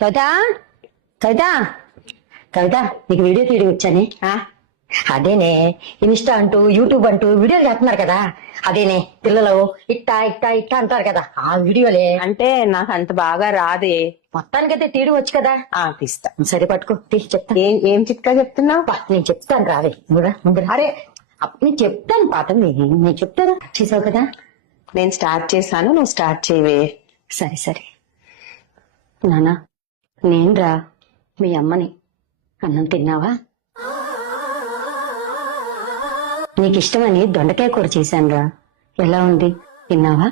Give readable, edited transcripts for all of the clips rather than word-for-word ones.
కవిత కవిత కవిత నీకు వీడియో తీయడం వచ్చాని అదేనే ఇన్స్టా అంటూ యూట్యూబ్ అంటూ వీడియోలు చేస్తున్నారు కదా. అదేనే పిల్లలు ఇట్టా ఇట్టా ఇట్టా అంటారు కదా, ఆ వీడియోలే. అంటే నాకు అంత బాగా రాదే. మొత్తానికైతే తీయడం వచ్చు కదా. తీస్తా. సరే పట్టుకో, తీసి చెప్తా. ఏం చిట్కా చెప్తున్నావు? నేను చెప్తాను రావే, ముందు అరే నేను చెప్తాను పాత, నేను చెప్తాను. చేసావు కదా. నేను స్టార్ట్ చేశాను, నువ్వు స్టార్ట్ చేయవే. సరే సరే నానా, నేనురా మీ అమ్మని. అన్నం తిన్నావా? నీకు ఇష్టమని దొండకాయ కూర చేశానురా, ఎలా ఉంది, తిన్నావా?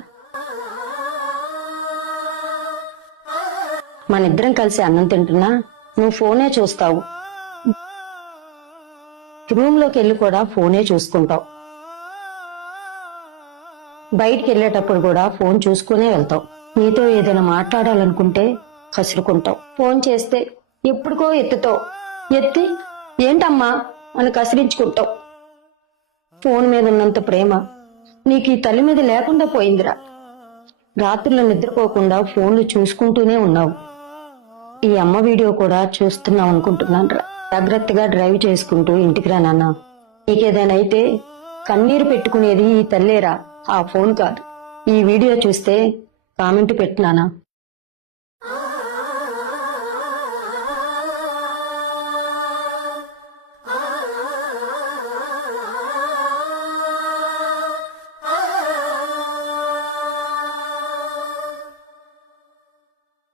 మనిద్దరం కలిసి అన్నం తింటున్నా నువ్వు ఫోనే చూస్తావు, రూమ్ లోకి వెళ్ళి కూడా ఫోనే చూసుకుంటావు, బయటికి వెళ్ళేటప్పుడు కూడా ఫోన్ చూసుకునే వెళ్తావు. నీతో ఏదైనా మాట్లాడాలనుకుంటే కసురుకుంటావు, ఫోన్ చేస్తే ఎప్పుడుకో ఎత్తుతావు, ఎత్తి ఏంటమ్మా అని కసిరించుకుంటావు. ఫోన్ మీద ఉన్నంత ప్రేమ నీకు ఈ తల్లి మీద లేకుండా పోయిందిరా. రాత్రులు నిద్రపోకుండా ఫోన్లు చూసుకుంటూనే ఉన్నావు. ఈ అమ్మ వీడియో కూడా చూస్తున్నావు అనుకుంటున్నాను రా. జాగ్రత్తగా డ్రైవ్ చేసుకుంటూ ఇంటికి రా నాన్న. నీకేదైనా అయితే కన్నీరు పెట్టుకునేది ఈ తల్లేరా, ఆ ఫోన్ కాదు. ఈ వీడియో చూస్తే కామెంట్ పెట్టినానా.